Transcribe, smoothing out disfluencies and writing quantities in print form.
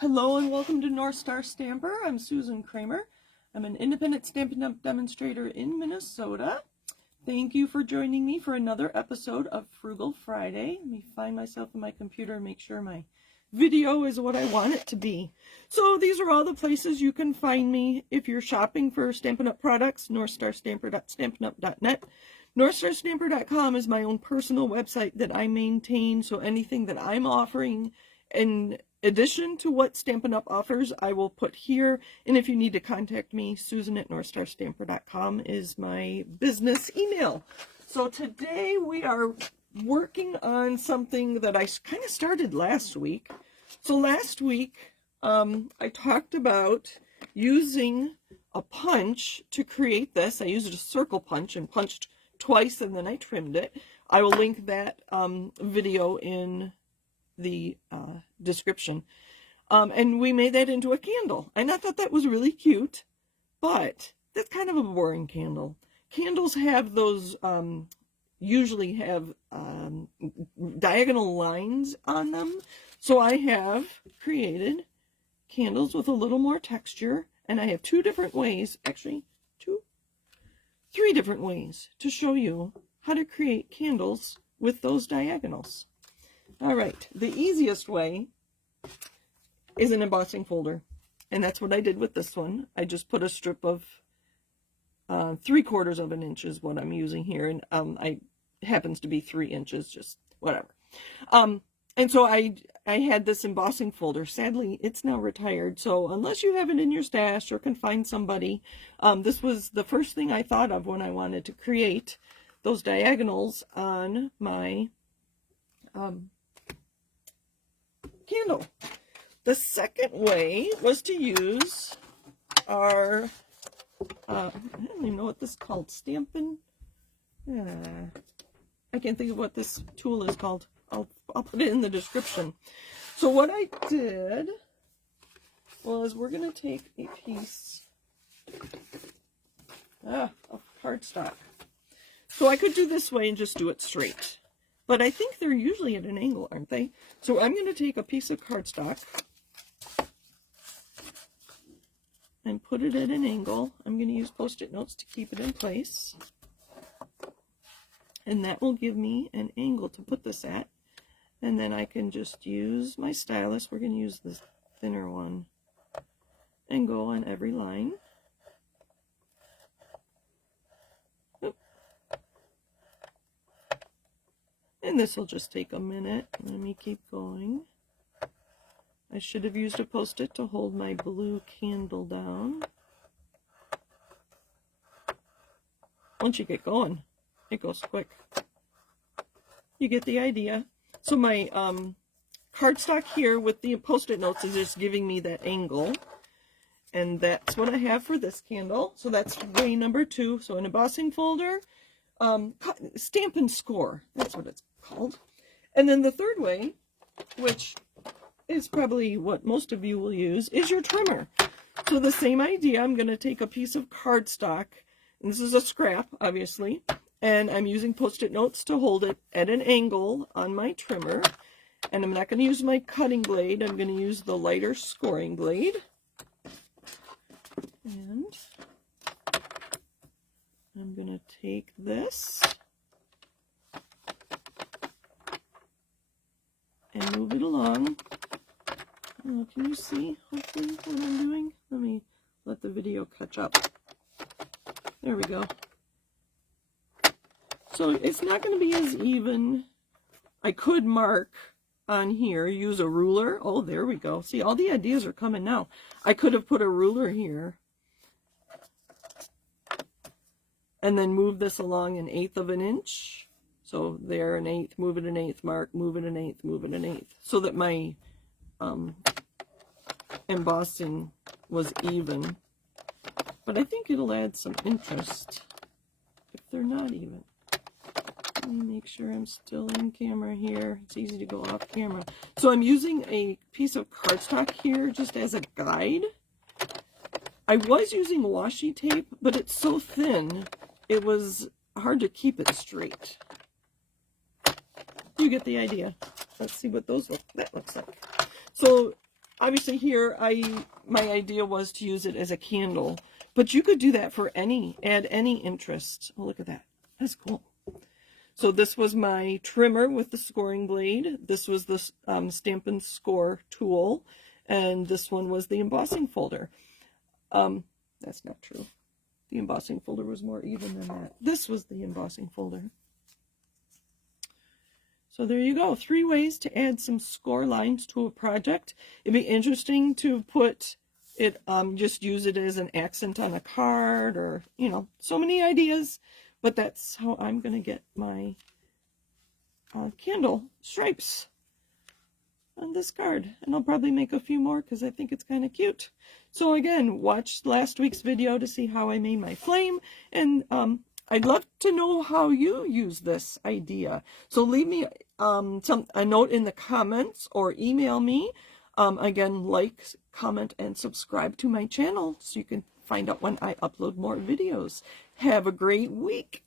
Hello and welcome to North Star Stamper. I'm Susan Kramer. I'm an independent Stampin' Up! Demonstrator in Minnesota. Thank you for joining me for another episode of Frugal Friday. Let me find myself in my computer and make sure my video is what I want it to be. So these are all the places you can find me if you're shopping for Stampin' Up! Products. NorthStarStamper.stampinup.net. NorthStarStamper.com is my own personal website that I maintain, so anything that I'm offering in addition to what Stampin' Up! Offers, I will put here. And if you need to contact me, Susan@NorthStarStamper.com is my business email. So today we are working on something that I kind of started last week. So last week, I talked about using a punch to create this. I used a circle punch and punched twice and then I trimmed it. I will link that video in the description. And we made that into a candle. And I thought that was really cute, but that's kind of a boring candle. Candles have those, usually have diagonal lines on them. So I have created candles with a little more texture, and I have two different ways, actually three different ways to show you how to create candles with those diagonals. All right, the easiest way is an embossing folder, and that's what I did with this one. I just put a strip of 3/4 of an inch is what I'm using here, and I happens to be 3 inches, just whatever. And so I had this embossing folder. Sadly, it's now retired, so unless you have it in your stash or can find somebody, this was the first thing I thought of when I wanted to create those diagonals on my candle. The second way was to use our, I don't even know what this is called, Stampin', I can't think of what this tool is called. I'll put it in the description. So what I did was we're going to take a piece of cardstock. So I could do this way and just do it straight, but I think they're usually at an angle, aren't they? So I'm going to take a piece of cardstock and put it at an angle. I'm going to use Post-it notes to keep it in place. And that will give me an angle to put this at. And then I can just use my stylus. We're going to use this thinner one and go on every line. Oop. And this will just take a minute. Let me keep going. I should have used a Post-it to hold my blue candle down. Once you get going, it goes quick. You get the idea. So my cardstock here with the Post-it notes is just giving me that angle. And that's what I have for this candle. So that's way number 2. So an embossing folder, Stampin' Score, that's what it's called. And then the third way, which is probably what most of you will use, is your trimmer. So the same idea, I'm going to take a piece of cardstock, and this is a scrap, obviously, and I'm using Post-it notes to hold it at an angle on my trimmer. And I'm not going to use my cutting blade. I'm going to use the lighter scoring blade. And I'm going to take this and move it along. Oh, can you see, hopefully, what I'm doing? Let me let the video catch up. There we go. So it's not going to be as even. I could mark on here, use a ruler. Oh, there we go. See, all the ideas are coming now. I could have put a ruler here and then move this along 1/8 of an inch. So there, 1/8, move it 1/8, mark, move it 1/8, move it 1/8, so that my embossing was even. But I think it'll add some interest if they're not even. Let me make sure I'm still in camera here. It's easy to go off camera. So I'm using a piece of cardstock here just as a guide. I was using washi tape, but it's so thin, it was hard to keep it straight. You get the idea. Let's see what that looks like. So obviously here, my idea was to use it as a candle, but you could do that for add any interest. Oh, look at that. That's cool. So this was my trimmer with the scoring blade. This was the Stampin' Score tool. And this one was the embossing folder. That's not true. The embossing folder was more even than that. This was the embossing folder. So there you go. 3 ways to add some score lines to a project. It'd be interesting to put it, just use it as an accent on a card, or, you know, so many ideas. But that's how I'm going to get my candle stripes on this card. And I'll probably make a few more because I think it's kind of cute. So again, watch last week's video to see how I made my flame. And I'd love to know how you use this idea. So leave me a note in the comments or email me. Again, like, comment, and subscribe to my channel so you can find out when I upload more videos. Have a great week.